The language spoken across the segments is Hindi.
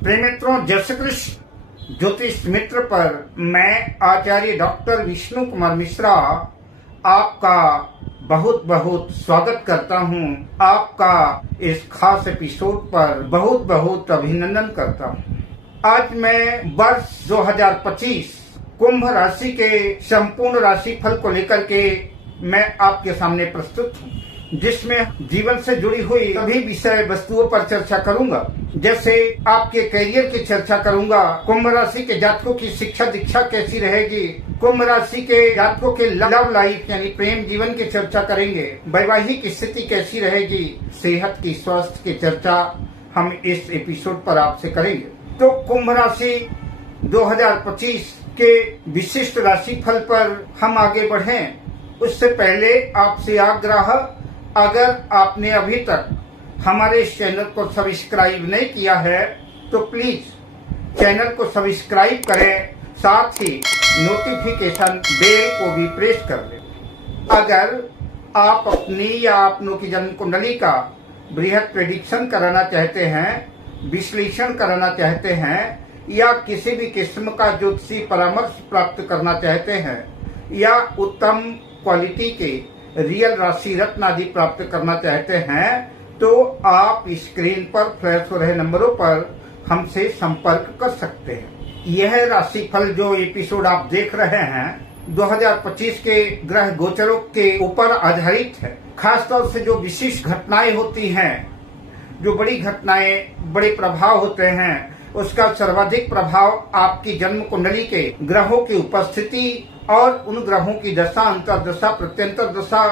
प्रिय मित्रों, जय श्री कृष्ण। ज्योतिष मित्र पर मैं आचार्य डॉक्टर विष्णु कुमार मिश्रा आपका बहुत बहुत स्वागत करता हूं। आपका इस खास एपिसोड पर बहुत बहुत अभिनंदन करता हूं। आज मैं वर्ष 2025 कुंभ राशि के संपूर्ण राशिफल को लेकर के मैं आपके सामने प्रस्तुत हूं, जिसमें जीवन से जुड़ी हुई सभी विषय वस्तुओं पर चर्चा करूंगा। जैसे आपके करियर की चर्चा करूंगा, कुंभ राशि के जातकों की शिक्षा दीक्षा कैसी रहेगी, कुंभ राशि के जातकों के लव लाइफ यानी प्रेम जीवन की चर्चा करेंगे, वैवाहिक स्थिति कैसी रहेगी, सेहत की स्वास्थ्य की चर्चा हम इस एपिसोड पर आपसे करेंगे। तो कुंभ राशि 2025 के विशिष्ट राशिफल पर हम आगे बढ़ें उससे पहले आपसे आग्रह, अगर आपने अभी तक हमारे इस चैनल को सब्सक्राइब नहीं किया है तो प्लीज चैनल को सब्सक्राइब करें, साथ ही नोटिफिकेशन बेल को भी प्रेस कर लें। अगर आप अपनी या अपनों की जन्म कुंडली का बृहद प्रेडिक्शन कराना चाहते हैं, विश्लेषण कराना चाहते हैं, या किसी भी किस्म का ज्योतिषी परामर्श प्राप्त करना चाहते हैं, या उत्तम क्वालिटी के रियल राशि रत्न आदि प्राप्त करना चाहते हैं, तो आप स्क्रीन पर फ्लैश हो रहे नंबरों पर हमसे संपर्क कर सकते हैं। यह राशिफल जो एपिसोड आप देख रहे हैं 2025 के ग्रह गोचरों के ऊपर आधारित है। खासतौर से जो विशिष्ट घटनाएं होती हैं, जो बड़ी घटनाएं, बड़े प्रभाव होते हैं, उसका सर्वाधिक प्रभाव आपकी जन्म कुंडली के ग्रहों की उपस्थिति और उन ग्रहों की दशा, अंतर्दशा, प्रत्यंतर दशा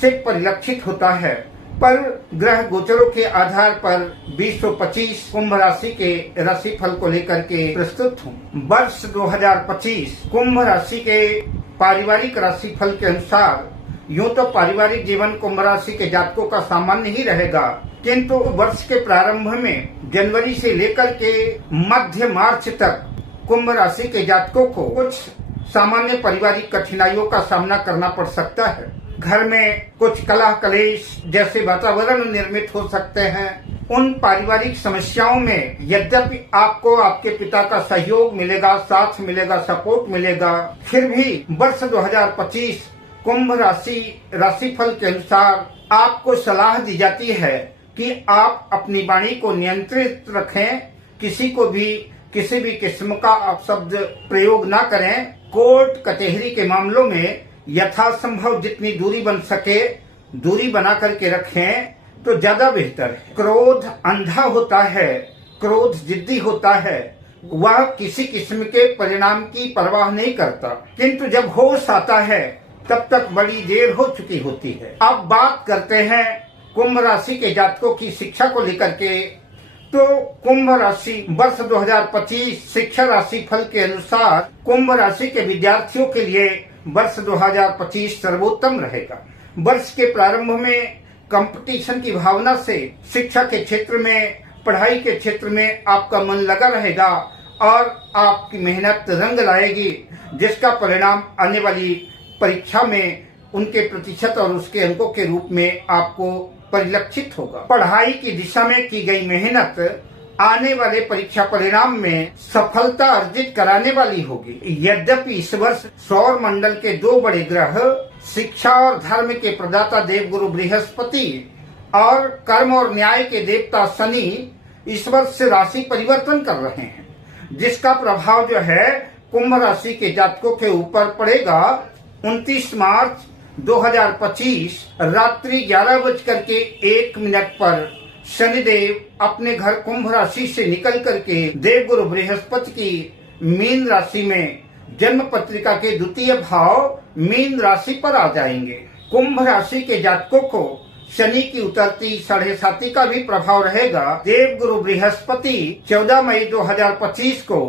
से परिलक्षित होता है। पर ग्रह गोचरों के आधार पर 2025 कुंभ राशि के राशिफल को लेकर के प्रस्तुत हूँ। वर्ष 2025 कुंभ राशि के पारिवारिक राशिफल के अनुसार यूँ तो पारिवारिक जीवन कुंभ राशि के जातकों का सामान्य ही रहेगा, किंतु वर्ष के प्रारंभ में जनवरी से लेकर के मध्य मार्च तक कुंभ राशि के जातकों को कुछ सामान्य पारिवारिक कठिनाइयों का सामना करना पड़ सकता है। घर में कुछ कलह कलेश जैसे वातावरण निर्मित हो सकते हैं। उन पारिवारिक समस्याओं में यद्यपि आपको आपके पिता का सहयोग मिलेगा, साथ मिलेगा, सपोर्ट मिलेगा, फिर भी वर्ष 2025 कुंभ राशि राशिफल के अनुसार आपको सलाह दी जाती है कि आप अपनी वाणी को नियंत्रित रखें, किसी को भी किसी भी किस्म का अपशब्द प्रयोग ना करें। कोर्ट कचहरी के मामलों में यथासंभव जितनी दूरी बन सके दूरी बना करके रखें तो ज्यादा बेहतर है। क्रोध अंधा होता है, क्रोध जिद्दी होता है, वह किसी किस्म के परिणाम की परवाह नहीं करता, किंतु जब होश आता है तब तक बड़ी देर हो चुकी होती है। अब बात करते हैं कुंभ राशि के जातकों की शिक्षा को लेकर के। तो कुंभ राशि वर्ष 2025 शिक्षा राशि फल के अनुसार कुंभ राशि के विद्यार्थियों के लिए वर्ष 2025 सर्वोत्तम रहेगा। वर्ष के प्रारंभ में कंपटीशन की भावना से शिक्षा के क्षेत्र में, पढ़ाई के क्षेत्र में आपका मन लगा रहेगा और आपकी मेहनत रंग लाएगी, जिसका परिणाम आने वाली परीक्षा में उनके प्रतिशत और उसके अंकों के रूप में आपको परिलक्षित होगा। पढ़ाई की दिशा में की गई मेहनत आने वाले परीक्षा परिणाम में सफलता अर्जित कराने वाली होगी। यद्यपि इस वर्ष सौर मंडल के दो बड़े ग्रह शिक्षा और धर्म के प्रदाता देवगुरु बृहस्पति और कर्म और न्याय के देवता शनि इस वर्ष राशि परिवर्तन कर रहे हैं, जिसका प्रभाव जो है कुंभ राशि के जातकों के ऊपर पड़ेगा। 29 मार्च 2025 रात्रि 11:01 पर शनिदेव अपने घर कुंभ राशि से निकल करके देवगुरु बृहस्पति की मीन राशि में जन्म पत्रिका के द्वितीय भाव मीन राशि पर आ जाएंगे। कुंभ राशि के जातकों को शनि की उतरती 7.5 का भी प्रभाव रहेगा। देवगुरु बृहस्पति 14 मई 2025 को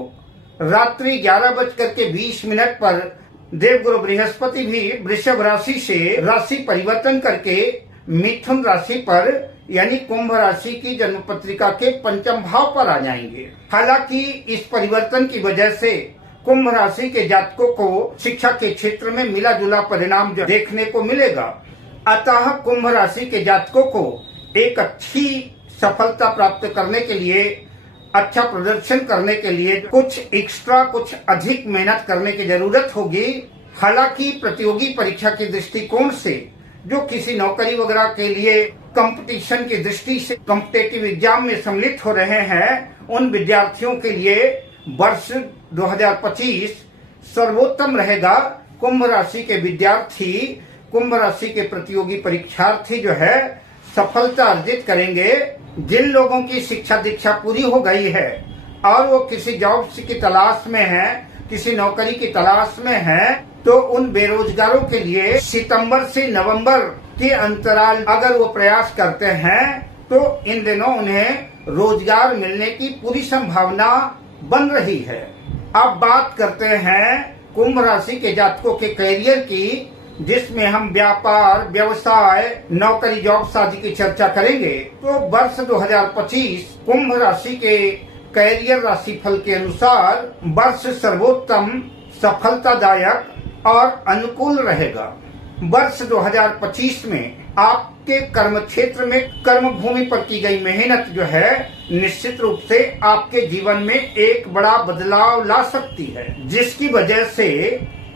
रात्रि 11:20 पर देवगुरु बृहस्पति भी वृषभ राशि से राशि परिवर्तन करके मिथुन राशि पर यानी कुंभ राशि की जन्म पत्रिका के पंचम भाव पर आ जाएंगे। हालांकि इस परिवर्तन की वजह से कुंभ राशि के जातकों को शिक्षा के क्षेत्र में मिला जुला परिणाम देखने को मिलेगा। अतः कुंभ राशि के जातकों को एक अच्छी सफलता प्राप्त करने के लिए अच्छा प्रदर्शन करने के लिए कुछ एक्स्ट्रा, कुछ अधिक मेहनत करने की जरूरत होगी। हालांकि प्रतियोगी परीक्षा के दृष्टिकोण से जो किसी नौकरी वगैरह के लिए कंपटीशन की दृष्टि से कॉम्पिटेटिव एग्जाम में सम्मिलित हो रहे हैं, उन विद्यार्थियों के लिए वर्ष 2025 सर्वोत्तम रहेगा। कुंभ राशि के विद्यार्थी, कुंभ राशि के प्रतियोगी परीक्षार्थी जो है सफलता अर्जित करेंगे। जिन लोगों की शिक्षा दीक्षा पूरी हो गई है और वो किसी जॉब की तलाश में है, किसी नौकरी की तलाश में है, तो उन बेरोजगारों के लिए सितंबर से नवंबर के अंतराल अगर वो प्रयास करते हैं तो इन दिनों उन्हें रोजगार मिलने की पूरी संभावना बन रही है। अब बात करते हैं कुंभ राशि के जातकों के करियर की, जिसमें हम व्यापार, व्यवसाय, नौकरी, जॉब आदि की चर्चा करेंगे। तो वर्ष 2025 कुंभ राशि के करियर राशिफल के अनुसार वर्ष सर्वोत्तम, सफलतादायक और अनुकूल रहेगा। वर्ष 2025 में आपके कर्म क्षेत्र में, कर्म भूमि पर की गई मेहनत जो है निश्चित रूप से आपके जीवन में एक बड़ा बदलाव ला सकती है, जिसकी वजह से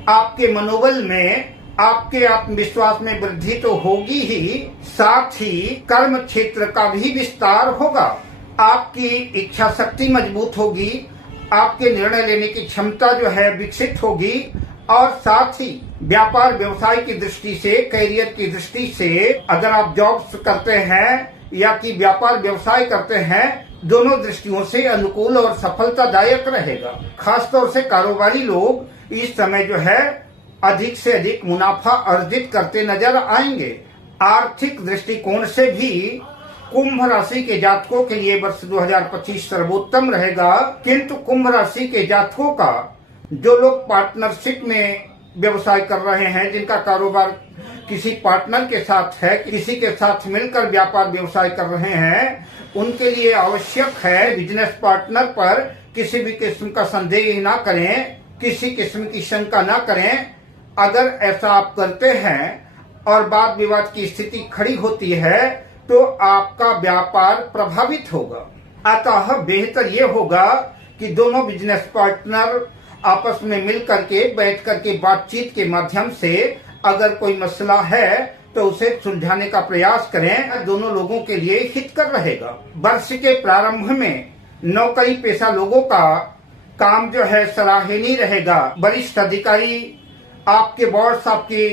आपके मनोबल में, आपके आत्मविश्वास में वृद्धि तो होगी ही, साथ ही कर्म क्षेत्र का भी विस्तार होगा। आपकी इच्छा शक्ति मजबूत होगी, आपके निर्णय लेने की क्षमता जो है विकसित होगी और साथ ही व्यापार व्यवसाय की दृष्टि से, करियर की दृष्टि से अगर आप जॉब्स करते हैं या कि व्यापार व्यवसाय करते हैं, दोनों दृष्टियों से अनुकूल और सफलतादायक रहेगा। खासतौर से कारोबारी लोग इस समय जो है अधिक से अधिक मुनाफा अर्जित करते नजर आएंगे। आर्थिक दृष्टिकोण से भी कुंभ राशि के जातकों के लिए वर्ष 2025 सर्वोत्तम रहेगा। किंतु कुंभ राशि के जातकों का, जो लोग पार्टनरशिप में व्यवसाय कर रहे हैं, जिनका कारोबार किसी पार्टनर के साथ है, किसी के साथ मिलकर व्यापार व्यवसाय कर रहे हैं, उनके लिए आवश्यक है बिजनेस पार्टनर पर किसी भी किस्म का संदेह ना करें, किसी किस्म की शंका ना करें। अगर ऐसा आप करते हैं और वाद विवाद की स्थिति खड़ी होती है तो आपका व्यापार प्रभावित होगा। अतः बेहतर ये होगा कि दोनों बिजनेस पार्टनर आपस में मिल करके, बैठ करके बातचीत के माध्यम से अगर कोई मसला है तो उसे सुलझाने का प्रयास करें। दोनों लोगों के लिए हितकर रहेगा। वर्ष के प्रारंभ में नौकरी पेशा लोगों का काम जो है सराहनीय रहेगा। वरिष्ठ अधिकारी, आपके बॉस आपके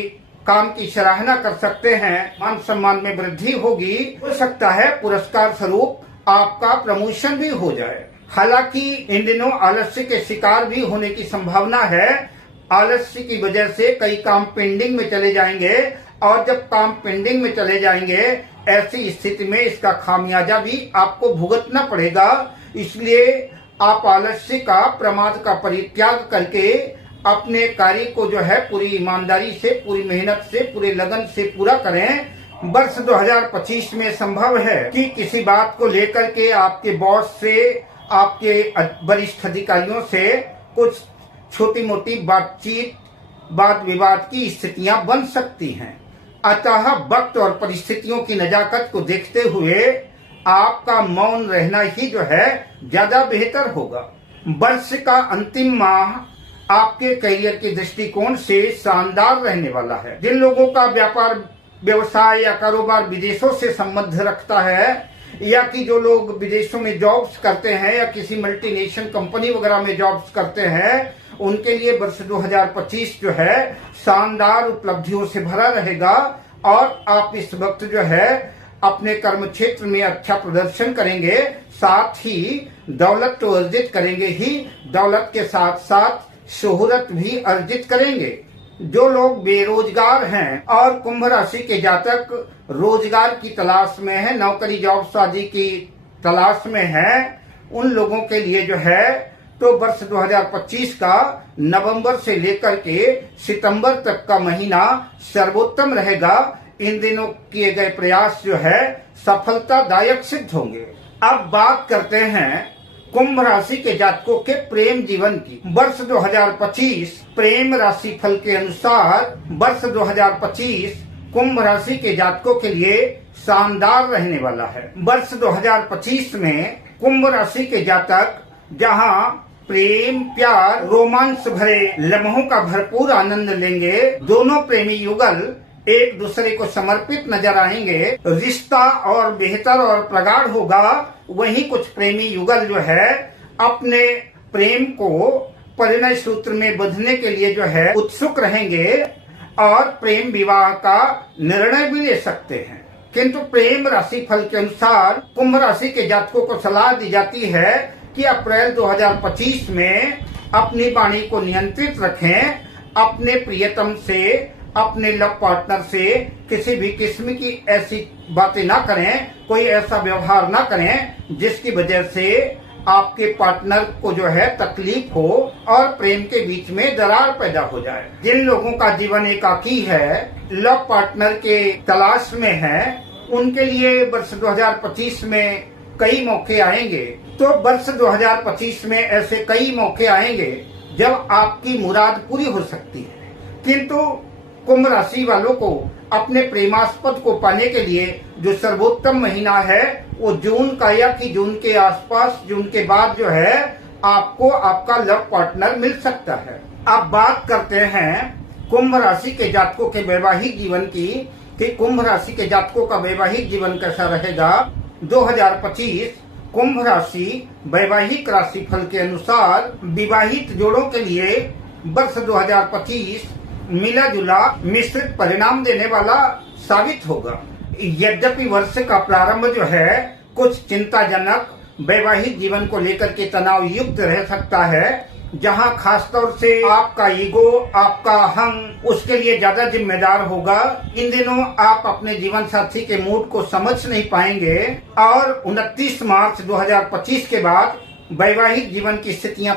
काम की सराहना कर सकते हैं, मान सम्मान में वृद्धि होगी। हो सकता है पुरस्कार स्वरूप आपका प्रमोशन भी हो जाए। हालांकि इन दिनों आलस्य के शिकार भी होने की संभावना है। आलस्य की वजह से कई काम पेंडिंग में चले जाएंगे और जब काम पेंडिंग में चले जाएंगे, ऐसी स्थिति में इसका खामियाजा भी आपको भुगतना पड़ेगा। इसलिए आप आलस्य का, प्रमाद का परित्याग करके अपने कार्य को जो है पूरी ईमानदारी से, पूरी मेहनत से, पूरे लगन से पूरा करें। वर्ष 2025 में संभव है कि किसी बात को लेकर के आपके बॉस से, आपके वरिष्ठ अधिकारियों से कुछ छोटी मोटी बातचीत, वाद विवाद की स्थितियां बन सकती हैं। अतः वक्त और परिस्थितियों की नजाकत को देखते हुए आपका मौन रहना ही जो है ज्यादा बेहतर होगा। वर्ष का अंतिम माह आपके करियर के दृष्टिकोण से शानदार रहने वाला है। जिन लोगों का व्यापार व्यवसाय या कारोबार विदेशों से संबंध रखता है, या कि जो लोग विदेशों में जॉब्स करते हैं या किसी मल्टीनेशनल कंपनी वगैरह में जॉब्स करते हैं, उनके लिए वर्ष 2025 जो है शानदार उपलब्धियों से भरा रहेगा और आप इस वक्त जो है अपने कर्म क्षेत्र में अच्छा प्रदर्शन करेंगे। साथ ही दौलत तो अर्जित करेंगे ही, दौलत के साथ साथ शोहरत भी अर्जित करेंगे। जो लोग बेरोजगार हैं और कुंभ राशि के जातक रोजगार की तलाश में है, नौकरी जॉब आदि की तलाश में है, उन लोगों के लिए जो है तो वर्ष 2025 का नवंबर से लेकर के सितंबर तक का महीना सर्वोत्तम रहेगा। इन दिनों किए गए प्रयास जो है सफलतादायक सिद्ध होंगे। अब बात करते हैं कुंभ राशि के जातकों के प्रेम जीवन की। वर्ष 2025 प्रेम राशि फल के अनुसार वर्ष 2025 कुंभ राशि के जातकों के लिए शानदार रहने वाला है। वर्ष 2025 में कुंभ राशि के जातक जहां प्रेम, प्यार, रोमांस भरे लम्हों का भरपूर आनंद लेंगे, दोनों प्रेमी युगल एक दूसरे को समर्पित नजर आएंगे, रिश्ता और बेहतर और प्रगाढ़ होगा। वहीं कुछ प्रेमी युगल जो है अपने प्रेम को परिणय सूत्र में बंधने के लिए जो है उत्सुक रहेंगे और प्रेम विवाह का निर्णय भी ले सकते हैं। किंतु प्रेम राशि फल के अनुसार कुंभ राशि के जातकों को सलाह दी जाती है कि अप्रैल 2025 में अपनी वाणी को नियंत्रित रखें, अपने प्रियतम से, अपने लव पार्टनर से किसी भी किस्म की ऐसी बातें ना करें, कोई ऐसा व्यवहार ना करें जिसकी वजह से आपके पार्टनर को जो है तकलीफ हो और प्रेम के बीच में दरार पैदा हो जाए। जिन लोगों का जीवन एकाकी है, लव पार्टनर के तलाश में है, उनके लिए वर्ष 2025 में कई मौके आएंगे। तो वर्ष 2025 में ऐसे कई मौके आएंगे जब आपकी मुराद पूरी हो सकती है। किंतु कुंभ राशि वालों को अपने प्रेमास्पद को पाने के लिए जो सर्वोत्तम महीना है वो जून का, या कि जून के आसपास, जून के बाद जो है आपको आपका लव पार्टनर मिल सकता है। अब बात करते हैं कुंभ राशि के जातकों के वैवाहिक जीवन की कि कुंभ राशि के जातकों का वैवाहिक जीवन कैसा रहेगा। 2025 कुंभ राशि वैवाहिक राशि फल के अनुसार विवाहित जोड़ों के लिए वर्ष 2025 मिला जुला मिश्रित परिणाम देने वाला साबित होगा। यद्यपि वर्ष का प्रारंभ जो है कुछ चिंताजनक वैवाहिक जीवन को लेकर के तनाव युक्त रह सकता है, जहां खासतौर से आपका ईगो, आपका अहम उसके लिए ज्यादा जिम्मेदार होगा। इन दिनों आप अपने जीवन साथी के मूड को समझ नहीं पाएंगे और 29 मार्च 2025 के बाद वैवाहिक जीवन की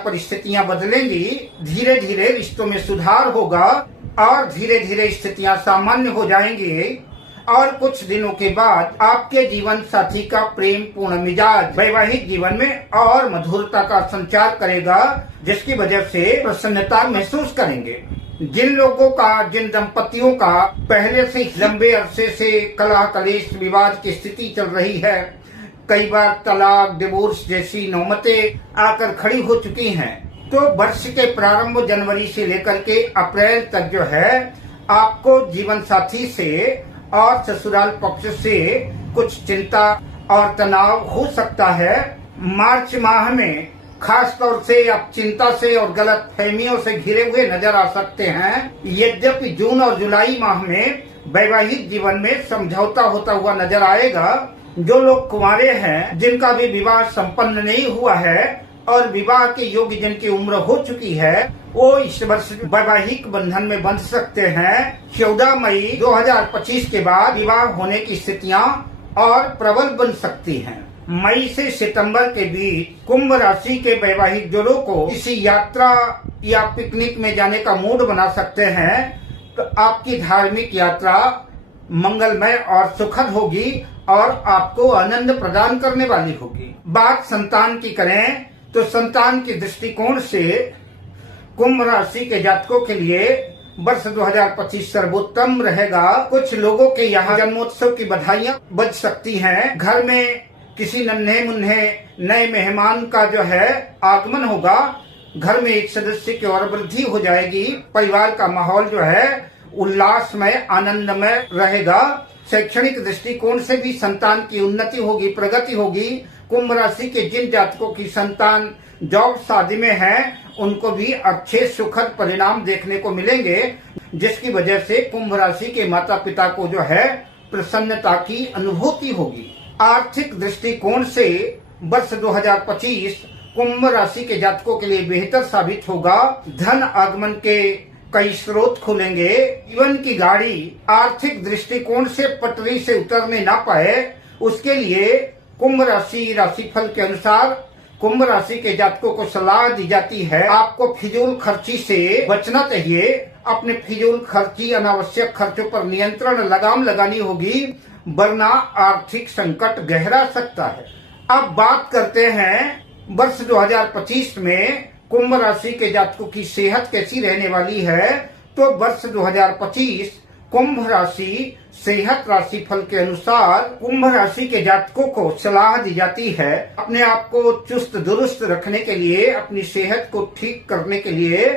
परिस्थितियां बदलेंगी। धीरे धीरे रिश्तों में सुधार होगा और धीरे धीरे स्थितियां सामान्य हो जाएंगी और कुछ दिनों के बाद आपके जीवन साथी का प्रेम पूर्ण मिजाज वैवाहिक जीवन में और मधुरता का संचार करेगा, जिसकी वजह से प्रसन्नता महसूस करेंगे। जिन लोगों का, जिन दंपतियों का पहले से लंबे अरसे से कलह कलेश विवाद की स्थिति चल रही है, कई बार तलाक, डिवोर्स जैसी नौबतें आकर खड़ी हो चुकी हैं, तो वर्ष के प्रारंभ जनवरी से लेकर के अप्रैल तक जो है आपको जीवन साथी से और ससुराल पक्ष से कुछ चिंता और तनाव हो सकता है। मार्च माह में खास तौर से आप चिंता से और गलत फहमियों से घिरे हुए नजर आ सकते हैं। यद्यपि जून और जुलाई माह में वैवाहिक जीवन में समझौता होता हुआ नजर आएगा। जो लोग कुंवारे हैं, जिनका भी विवाह संपन्न नहीं हुआ है और विवाह के योग्य जिनकी उम्र हो चुकी है, वो इस वर्ष वैवाहिक बंधन में बंध सकते हैं। 14 मई 2025 के बाद विवाह होने की स्थितियां और प्रबल बन सकती हैं। मई से सितंबर के बीच कुंभ राशि के वैवाहिक जोड़ों को किसी यात्रा या पिकनिक में जाने का मूड बना सकते हैं। तो आपकी धार्मिक यात्रा मंगलमय और सुखद होगी और आपको आनंद प्रदान करने वाली होगी। बात संतान की करें तो संतान के दृष्टिकोण से कुंभ राशि के जातकों के लिए वर्ष 2025 सर्वोत्तम रहेगा। कुछ लोगों के यहाँ जन्मोत्सव की बधाइयां बज सकती हैं। घर में किसी नन्हे मुन्ने नए मेहमान का जो है आगमन होगा। घर में एक सदस्य की और वृद्धि हो जाएगी। परिवार का माहौल जो है उल्लासमय, आनंदमय रहेगा। शैक्षणिक दृष्टिकोण से भी संतान की उन्नति होगी, प्रगति होगी। कुंभ राशि के जिन जातकों की संतान जॉब शादी में है, उनको भी अच्छे सुखद परिणाम देखने को मिलेंगे, जिसकी वजह से कुंभ राशि के माता पिता को जो है प्रसन्नता की अनुभूति होगी। आर्थिक दृष्टिकोण से वर्ष 2025 कुंभ राशि के जातकों के लिए बेहतर साबित होगा। धन आगमन के कई स्रोत खुलेंगे। जीवन की गाड़ी आर्थिक दृष्टिकोण से पटरी से उतरने ना पाए, उसके लिए कुंभ राशि राशिफल के अनुसार कुंभ राशि के जातकों को सलाह दी जाती है आपको फिजूल खर्ची से बचना चाहिए। अपने फिजूल खर्ची, अनावश्यक खर्चों पर नियंत्रण, लगाम लगानी होगी, वरना आर्थिक संकट गहरा सकता है। अब बात करते हैं वर्ष 2025 में कुंभ राशि के जातकों की सेहत कैसी रहने वाली है। तो वर्ष 2025 कुंभ राशि सेहत राशि फल के अनुसार कुंभ राशि के जातकों को सलाह दी जाती है अपने आप को चुस्त दुरुस्त रखने के लिए, अपनी सेहत को ठीक करने के लिए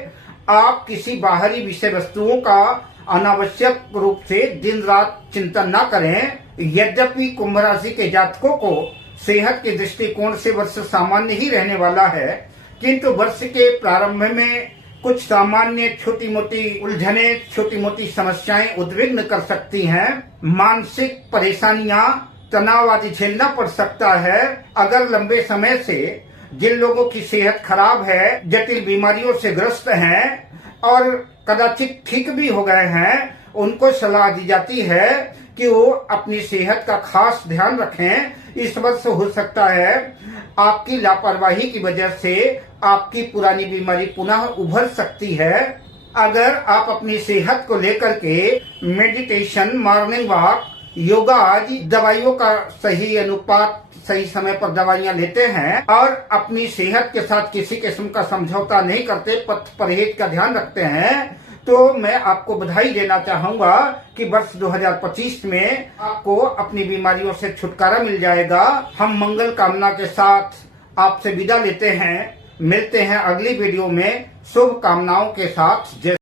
आप किसी बाहरी विषय वस्तुओं का अनावश्यक रूप से दिन रात चिंतन न करें। यद्यपि कुंभ राशि के जातकों को सेहत के दृष्टिकोण से वर्ष सामान्य ही रहने वाला है, किंतु वर्ष के प्रारंभ में कुछ सामान्य छोटी मोटी उलझने, छोटी मोटी समस्याएं उद्विग्न कर सकती हैं। मानसिक परेशानियां, तनाव आदि झेलना पड़ सकता है। अगर लंबे समय से जिन लोगों की सेहत खराब है, जटिल बीमारियों से ग्रस्त हैं और कदाचित ठीक भी हो गए हैं, उनको सलाह दी जाती है कि वो अपनी सेहत का खास ध्यान रखें। इस वर्ष हो सकता है आपकी लापरवाही की वजह से आपकी पुरानी बीमारी पुनः उभर सकती है। अगर आप अपनी सेहत को लेकर के मेडिटेशन, मॉर्निंग वॉक, योगा आदि दवाइयों का सही अनुपात, सही समय पर दवाइयां लेते हैं और अपनी सेहत के साथ किसी किस्म का समझौता नहीं करते, पथ परहेज का ध्यान रखते हैं, तो मैं आपको बधाई देना चाहूंगा कि वर्ष 2025 में आपको अपनी बीमारियों से छुटकारा मिल जाएगा। हम मंगल कामना के साथ आपसे विदा लेते हैं। मिलते हैं अगली वीडियो में शुभ कामनाओं के साथ। जय